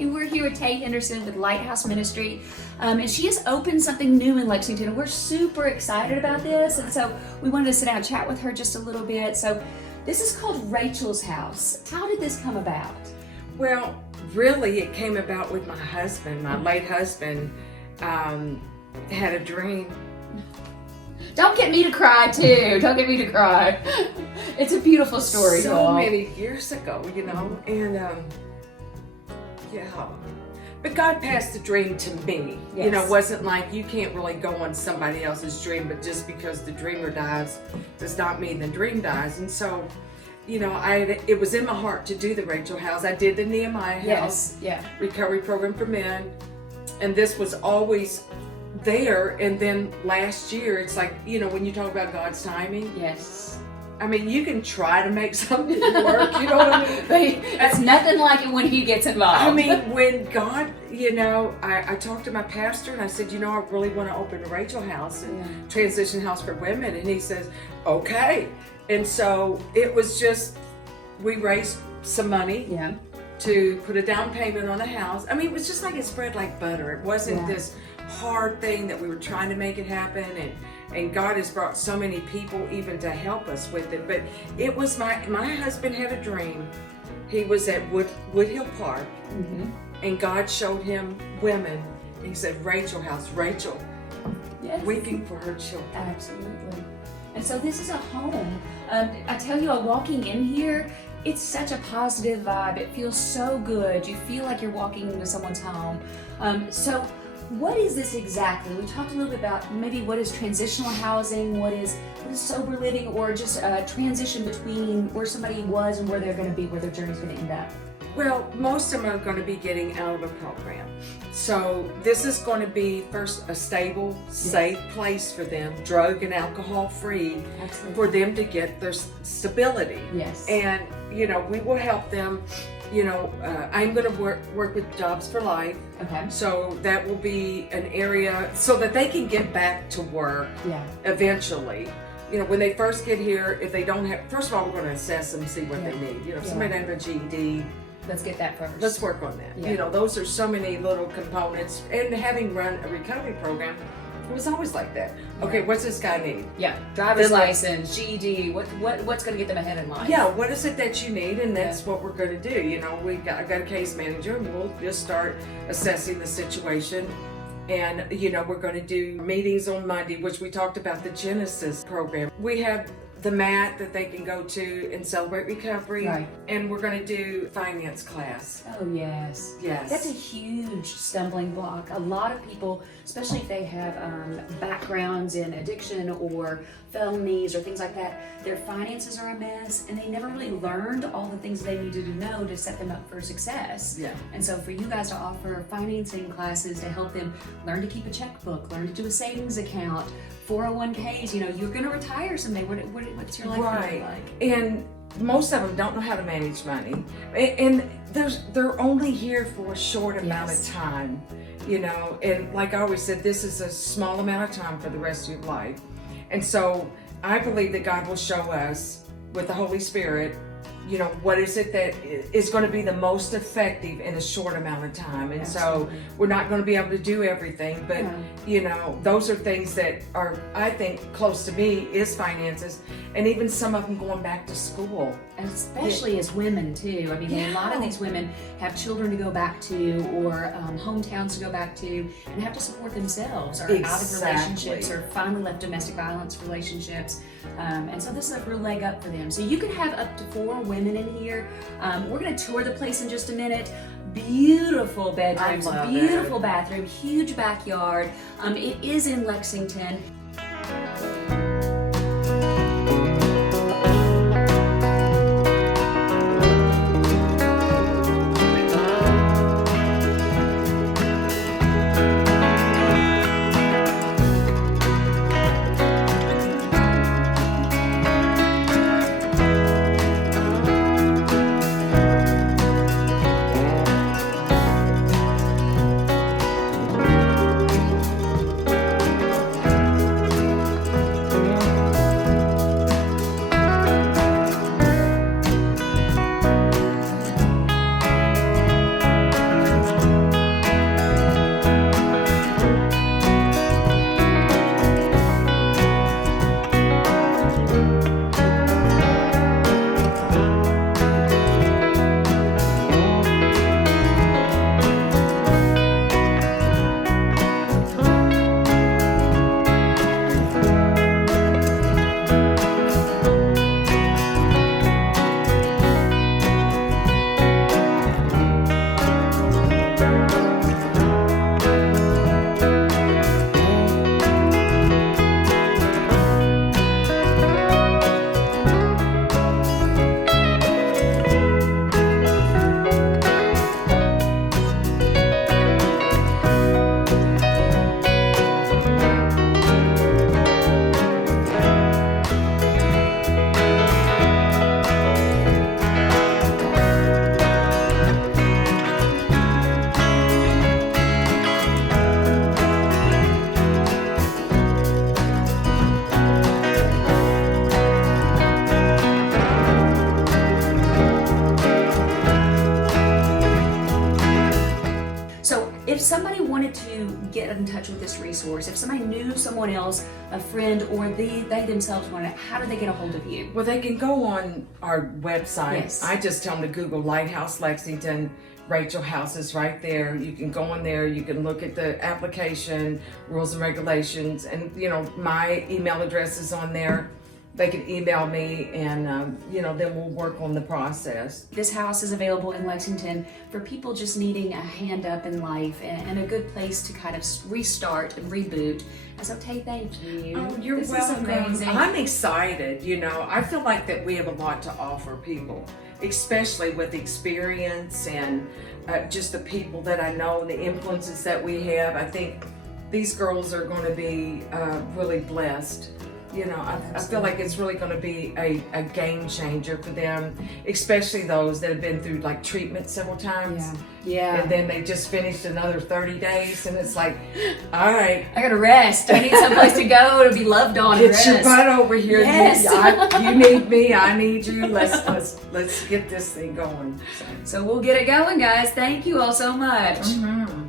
Hey, we're here with Tay Henderson with Lighthouse Ministry, and she has opened something new in Lexington, and we're super excited about this, and so we wanted to sit down and chat with her just a little bit. So this is called Rachel's House. How did this come about? Well, really it came about with my husband. My late husband had a dream. Don't get me to cry too. Don't get me to cry. It's a beautiful story. So many years ago, you know, and yeah. But God passed the dream to me. Yes. You know, it wasn't like you can't really go on somebody else's dream, but just because the dreamer dies does not mean the dream dies. And so, you know, it was in my heart to do the Rachel House. I did the Nehemiah House recovery program for men, and this was always there. And then last year, it's like, you know, when you talk about God's timing. Yes. I mean, you can try to make something work, you know what I mean? But it's nothing like it when he gets involved. I mean, when God, you know, I talked to my pastor and I said, you know, I really want to open a Rachel House and transition house for women. And he says, okay. And so it was just, we raised some money to put a down payment on a house. I mean, it was just like it spread like butter. It wasn't this hard thing that we were trying to make it happen. And God has brought so many people even to help us with it. But it was my husband had a dream. He was at Woodhill Park, and God showed him women. He said, Rachel House, Rachel, weeping for her children. Absolutely. And so this is a home. I tell you, walking in here, it's such a positive vibe. It feels so good. You feel like you're walking into someone's home. So what is this exactly? We talked a little bit about maybe what is transitional housing, what is sober living, or just a transition between where somebody was and where they're going to be, where their journey's going to end up. Well, most of them are going to be getting out of a program. So this is going to be first a stable, safe place for them, drug and alcohol free, for them to get their stability. Yes. And, you know, we will help them. You know, I'm going to work with Jobs for Life. Okay. So that will be an area so that they can get back to work eventually. You know, when they first get here, if they don't have, first of all, we're going to assess them, see what they need. You know, if somebody doesn't have a GED, let's get that first. Let's work on that. You know, those are so many little components. And having run a recovery program, it was always like that. Okay, what's this guy need? Driver's license, GED, what's going to get them ahead in life? Yeah, what is it that you need? And that's what we're going to do. You know, I got a case manager, and we'll just start assessing the situation. And, you know, we're going to do meetings on Monday, which we talked about the Genesis program. We have the mat that they can go to and celebrate recovery. Right. And we're going to do finance class. Oh, yes. Yes. That's a huge stumbling block. A lot of people, especially if they have backgrounds in addiction or felonies or things like that, their finances are a mess, and they never really learned all the things they needed to know to set them up for success. Yeah. And so for you guys to offer financing classes to help them learn to keep a checkbook, learn to do a savings account, 401ks, you know, you're going to retire someday. What's your life going to be like? And most of them don't know how to manage money. And they're only here for a short amount of time, you know. And like I always said, this is a small amount of time for the rest of your life. And so I believe that God will show us with the Holy Spirit, you know, what is it that is going to be the most effective in a short amount of time. And so we're not going to be able to do everything, but you know, those are things that are, I think, close to me is finances, and even some of them going back to school. And especially as women too. I mean, a lot of these women have children to go back to, or hometowns to go back to, and have to support themselves, or out of relationships, or finally left domestic violence relationships. And so this is a real leg up for them. So you could have up to 4 women in here. We're going to tour the place in just a minute. Beautiful bedrooms, beautiful bathroom, huge backyard. It is in Lexington. If somebody wanted to get in touch with this resource, if somebody knew someone else, a friend, or they themselves wanted, how do they get a hold of you? Well, they can go on our website. Yes. I just tell them to Google Lighthouse Lexington. Rachel House is right there. You can go in there, you can look at the application, rules and regulations, and my email address is on there. They can email me, and then we'll work on the process. This house is available in Lexington for people just needing a hand up in life and a good place to kind of restart and reboot. And so, Tay, thank you. Oh, you're welcome. This is amazing. I'm excited. I feel like that we have a lot to offer people, especially with experience and just the people that I know and the influences that we have. I think these girls are going to be really blessed. I feel like it's really going to be a game changer for them, especially those that have been through like treatment several times. Yeah. And then they just finished another 30 days, and it's like, all right, I gotta rest. I need someplace to go to be loved on. Get and rest. your butt over here. Yes. You need me. I need you. Let's get this thing going. So we'll get it going, guys. Thank you all so much. Mm-hmm.